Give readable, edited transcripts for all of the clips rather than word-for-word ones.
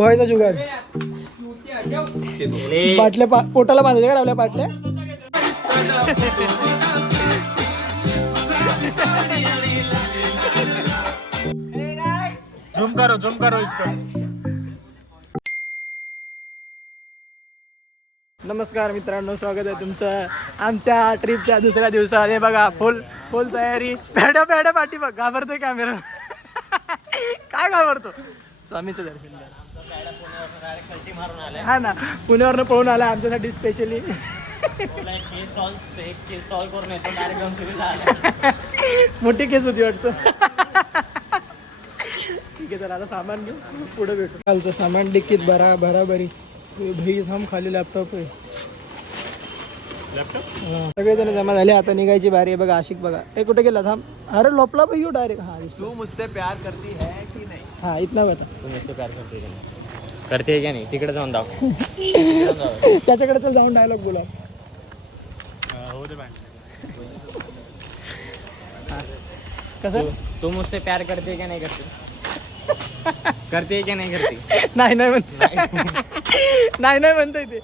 पोहायचा जुगाड. बाटल्या पोटाला बांधायच्या का आपल्या बाटल्या. झूम करो इसको. नमस्कार मित्रांनो, स्वागत आहे तुमचं आमच्या ट्रिपच्या दुसऱ्या दिवसात. हे बघा फुल तयारी. पॅड्या पाठी बघ, घाबरतोय कॅमेरा. काय घाबरतो. स्वामीचं दर्शन हा ना, पुण्यावरनं पळून आला आमच्यासाठी स्पेशली. मोठी केस होती वाटतं. ठीक आहे, तर आता सामान घेऊ, पुढे भेटू. कालचं सामान डिक्कीत बराबरी. भाई थांब, खाली लॅपटॉप आहे. सगळेजण जमा झाले, आता निघायची बारी आहे. बघा आशिक बघा, ए कुठे गेला, थांब. अरे लोपला भाई डायरेक्ट. हा, तू मुझसे प्यार करती है की नाही. हा इतना बता. तू मुझसे प्यार करते का नाही. तिकडे जाऊन दाव. त्याच्याकडे चल, जाऊन डायलॉग बोला. हो दे. कसं तू मुझसे प्यार करते का नाही करते. करते की नाही करते. नाही म्हणतोय ते,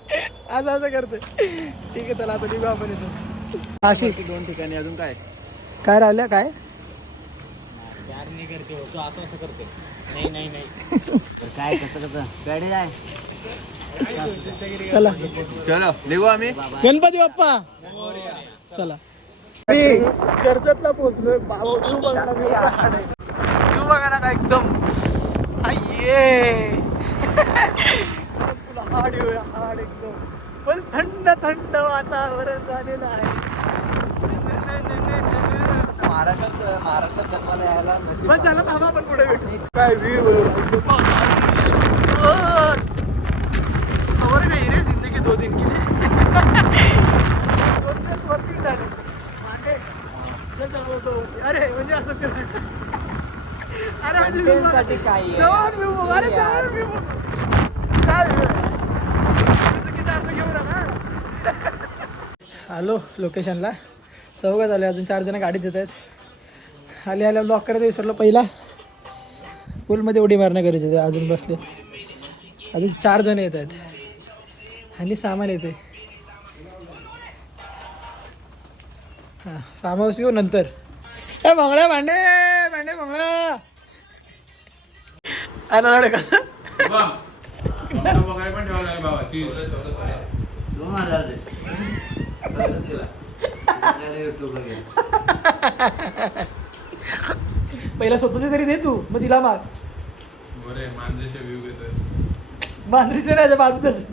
असं करते. ठीक आहे, चला आता निघू आपण इथं. आशिक 2 ठिकाणी अजून काय राहिल्या काय. प्यार नाही करते हो तू, असं करते. नाही काय कसं गाडी आहे. चला चलो निघू आम्ही. गणपती बाप्पा चला. मी कर्जतला पोहोचलोय. व्ह्यू बघा ना, व्ह्यू बघा ना, का एकदम हाड एकदम. पण थंड वातावरण झालेलं आहे. महाराष्ट्रात जन्माला यायला नशीब. बस झालं, थांबा आपण पुढे भेटू. काय व्ह्यू सवर गई रे जिंदगी 2 दिन के लिए. 2 दिवस वरती झाले. अरे म्हणजे असं फिरायचं. साठी काय आलो लोकेशनला. 4 झाले, अजून 4 जण गाडीत येत आहेत. आल्या ब्लॉक करायचं विसरलो. पहिला पूलमध्ये उडी मारणं गरजेचं आहे. अजून बसले, अजून 4 जण येत आहेत आणि सामान येते. हां, फार्म हाऊस येऊ नंतर. ए मंगळ्या भांडे मंगळा. अरे कसं पहिला स्वतःचे तरी दे तू, मग तिला माग. मांजरीचे नाही, बाजूच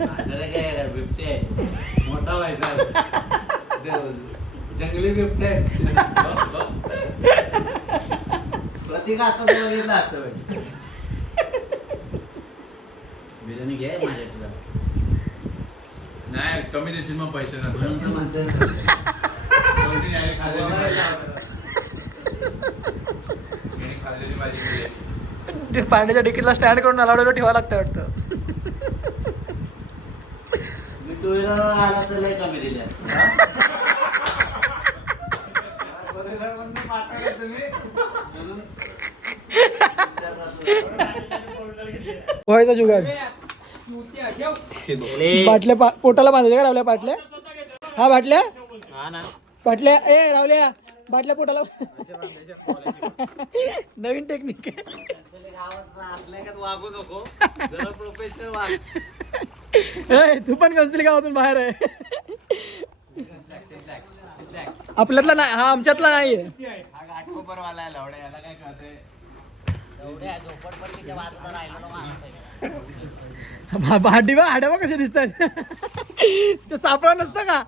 मोठा व्हायचा. जंगली बिबटे प्रतीक असतं बघितलं असतं. बिर्याणी घे माझ्या. नाही कमी देतील मग पैसे. पाण्याच्या डिकीला स्टँड करून अलाउड ठेवावं लागतं वाटतं. मी 2 व्हीलर आला तर लय कमी दिल्या. पोहायचा जुगाड. बाटल्या पोटाला बांधायच्या का आपल्या बाटल्या. हा बाटल्या बाटल्या ए रावल्या बाटल्या पोटाला. नवीन टेक्निक. वागू नको, प्रोफेशनल वाग. तू पण कन्सिल गावातून बाहेर आहे. आपल्यातला नाही, हा आमच्यातला नाहीये. भांडी बा हाड्या बा कशा दिसत आहेत. ते सापळा नसतं का.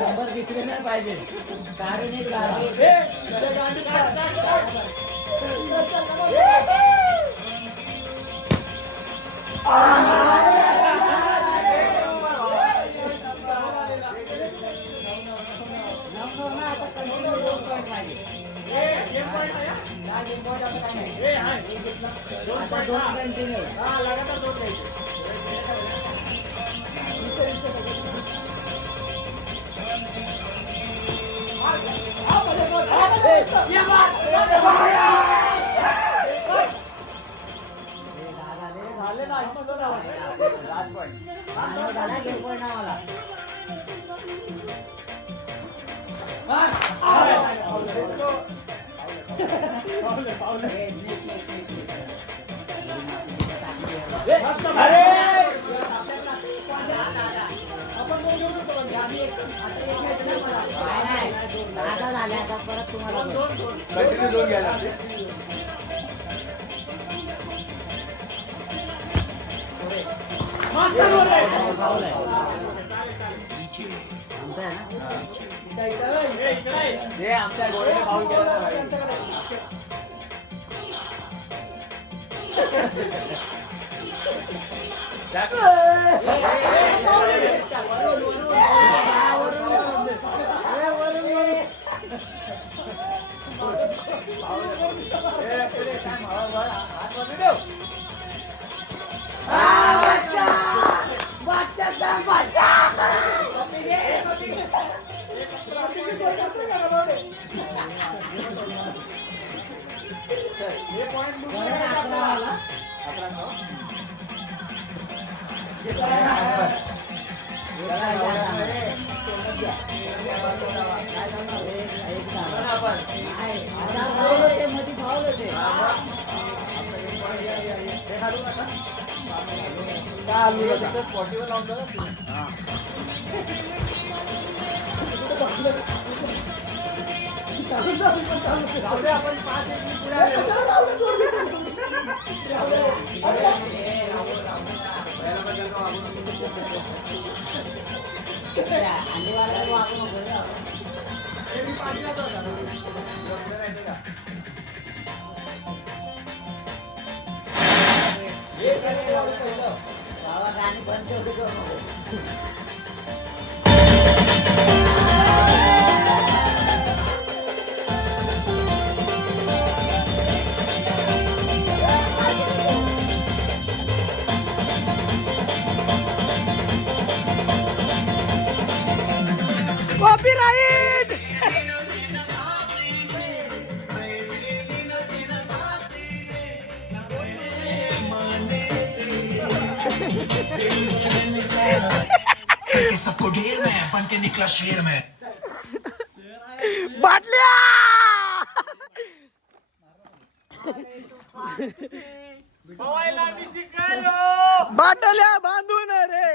नंबर दिसले नाही पाहिजे. कारण एक आता परत तुम्हाला कॉपीराइट सबको ढेर में बन के निकला शेर में बाटल्या बाटल्या बांधून रे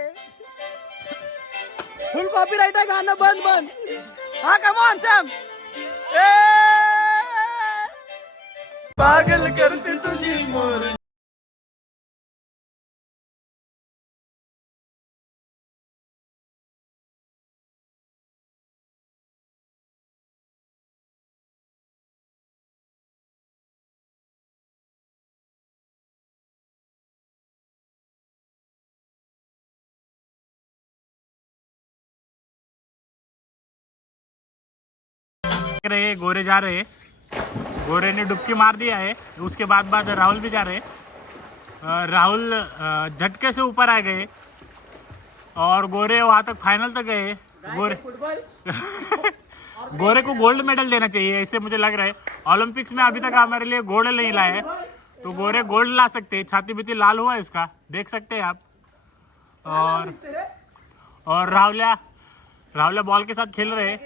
फुल कॉपीराइट आहे गाणं बंद बंद हा कमॉन सॅम पागल करते तुझी मोर रहे गोरे जा रहे गोरे ने डुबकी मार दिया है उसके बाद राहुल भी जा रहे राहुल झटके से ऊपर आ गए और गोरे वहाँ तक फाइनल तक गए गोरे गोरे को गोल्ड मेडल देना चाहिए ऐसे मुझे लग रहा है ओलंपिक्स में अभी तक हमारे लिए गोल्ड नहीं लाए तो गोरे गोल्ड ला सकते हैं छाती बीती लाल हुआ है उसका देख सकते हैं आप और राहुल्या बॉल के साथ खेल रहे हैं।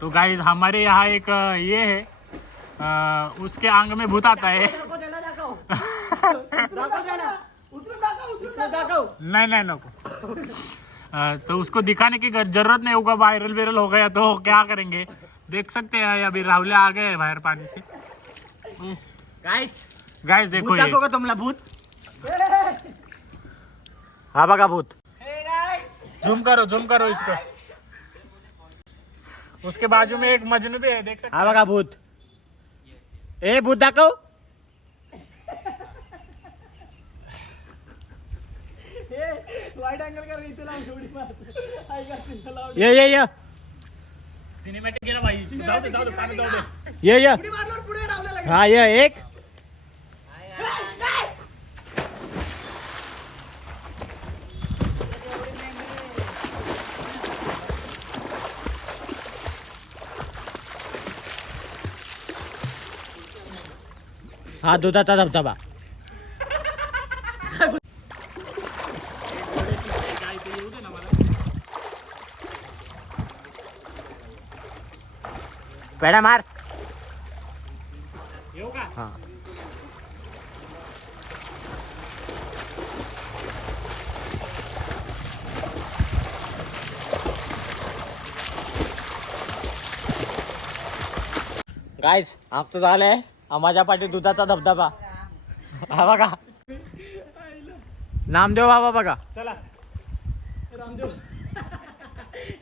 तो गाइस हमारे यहाँ एक ये है, उसके आंग में भूत आता है। नहीं नहीं नको। तो उसको दिखाने की जरूरत नहीं होगा, वायरल हो गया तो क्या करेंगे। देख सकते हैं अभी राहुल्या आ गए बाहर पानी से। गाइस देखो ये तुमला भूत हा बघा भूत। झूम करो इसको। उसके बाजू में एक मजनू भी है, देख सकते हा बघा भूत। ए भूत दाखव। वाईट अँगल कर इथे लावून उडी मार. ये सिनेमॅटिक गेला भाई। जाऊ दे पाणी जाऊ दे. ये उडी मारल्यावर पुढे रावल्या लागेल. हा ये एक हा दुधाचा धबधबा. पेडा मार. येऊ का? हा गाइस आमचं झालंय माझ्या पाठी दुधाचा धबधबा. हा बघा नामदेव बाबा बघा. चला रामदेव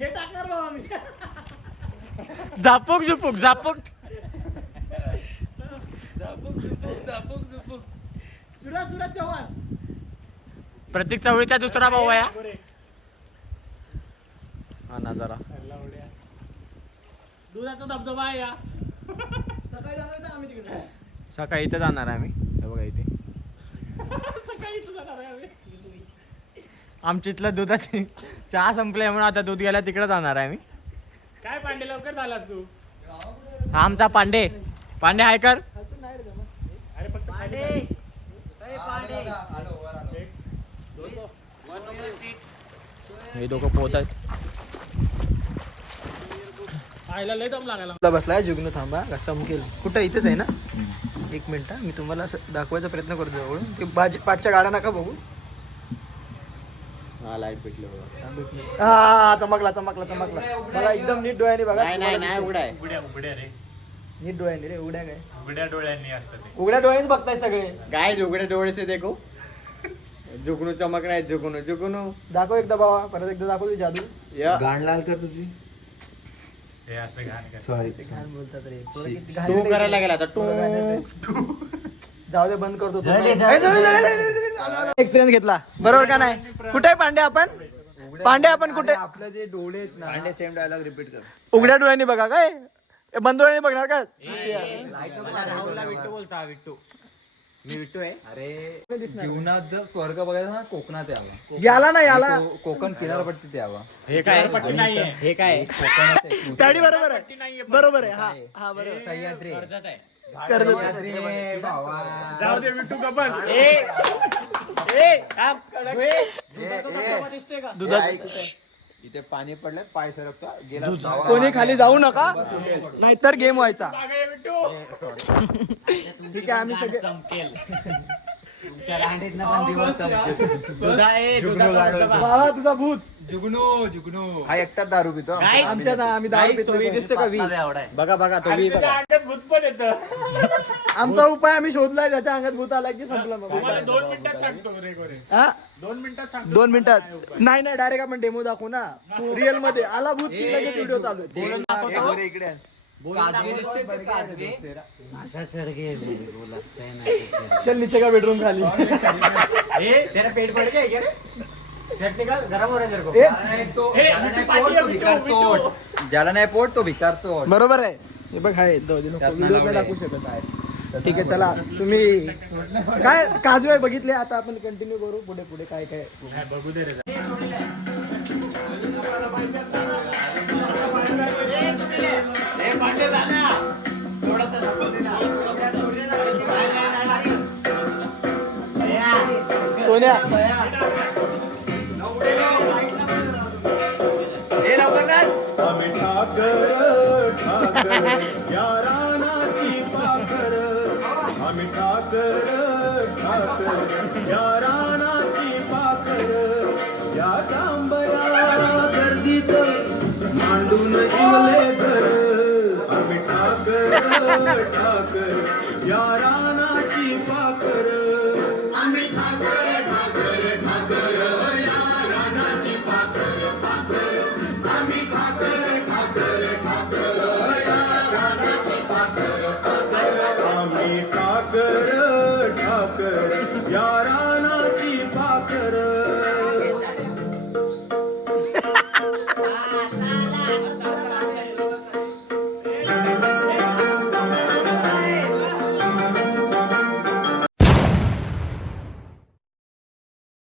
हे टाकणार बाबा मी. झापूक झुपूक झापूक. सुरज चव्हाण. प्रतीक चवळीचा दुसरा भाऊ आहे हा नजारा. दुधाचा धबधबा आहे या. सकाळी जाणार सांग आम्ही तिकडे. सकाळी इथे जाणार आहे आम्ही. हे बघा इथे सकाळी तुझा जाणार आहे आम्ही. आमच्या इथलं दुधाची चहा संपले म्हणून आता दूध घ्यायला तिकडे जाणार आहे आम्ही. काय पांडे लवकर झालास तू. हा आमचा पांडे हाय कर. अजून नाही रे जमा. अरे फक्त हे दोघं पोहत आहेत. खायला लय दम लागायला. बसलाय जुगनू. थांबा का चमकेल. कुठं इथेच आहे ना. एक मिनिट मी तुम्हाला असं दाखवायचा प्रयत्न करतो जवळून. ते पाठच्या गाड्या नका बघू. हा लाईट पेटले बघा. हा चमकला मला एकदम नीट डोळ्याने बघा. नाही उघडा आहे. उघड्या रे. नीट डोळ्याने रे. उघड्या काय उघड्या डोळ्यांनी असतं ते. उघड्या डोळ्यानेच बघताय सगळे. गाइस उघडे डोळे से देखो. जुगनू चमक नाही. जुगनू दाखव एकदा बाबा. परत एकदा दाखव तुझी जादू. गाण लाल कर तुझी. हे असं घाण करतात. घाण बोलतात रे. पोरं किती घाण तू येते. करायला गेला आता पोरं घाण येते. जाऊ दे बंद करतो. एक्सपिरियन्स घेतला बरोबर का नाही. कुठे पांडे आपण कुठे. आपलं जे डोळे आहेत ना सेम डायलॉग रिपीट कर. उघड्या डोळ्यांनी बघा काय. बंद डोळ्यांनी बघणार का. राहुलला विट्टू बोलता. विट्टू मी विट्टू आहे. अरे जीवनात जर स्वर्ग बघायचा ना कोकणात यावा. याला कोकण किनारपट्टीत यावा. हे काय पट्टी नाहीये. हे काय कोकणात आहे. त्याडी बरोबर आहे. हा बरोबर. सह्याद्री. कर्जत. सह्याद्री भावा. जाऊ दे विट्टू का बस. इथे पाणी पडलंय पाय सरकता गेला. कोणी खाली जाऊ नका नाहीतर गेम व्हायचा. जागा आहे विट्टू. ठीक आहे आम्ही सगळे. चमकेल. बाबा तुझा भूत. जुगनू हा एकटाच दारू पितो. आम्ही दारू पितो. दिसतो का वी. बघा तो आणि त्याच्या अंगात भूत पण येतं. आमचा उपाय आम्ही शोधलाय. त्याच्या अंगात भूत आला की संपलं मग. तुम्हाला 2 मिनिटात सांगतो रे गोरे. हा 2 मिनिटात सांगतो. 2 मिनिटात. नाही डायरेक्ट आपण डेमो दाखवू ना. रिअल मध्ये आला भूत की लगेच व्हिडिओ चालू आहे. इकडे चल नीचे का बेडरूम खाली. तेरा पेट पड़ गया क्या रे. टेक्निकल गरम हो रहा है तेरे को. ज्याला नाही पोट तो भिकार तो. बरोबर आहे. हे बघ आहे व्हिडिओ नाही दाखवू शकत आहे. ठीक आहे चला तुम्ही काय काजू आहे बघितले. आता आपण कंटिन्यू करू पुढे काय बघू दे रे. सोन्या आम्ही ठाकर ठाकर या रानाची पाखर आम्ही ठाकर ठाकर या रानाची पाखर या जांभया गर्दीत मांडून शिवले घर आम्ही ठाकर ठाकर या रानाची पाखर